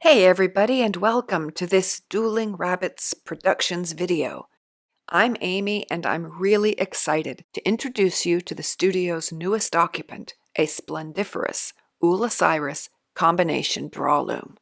Hey everybody, and welcome to this Dueling Rabbits Productions video. I'm Amy and I'm really excited to introduce you to the studio's newest occupant, a splendiferous Ulla Cyrus Combination Drawloom.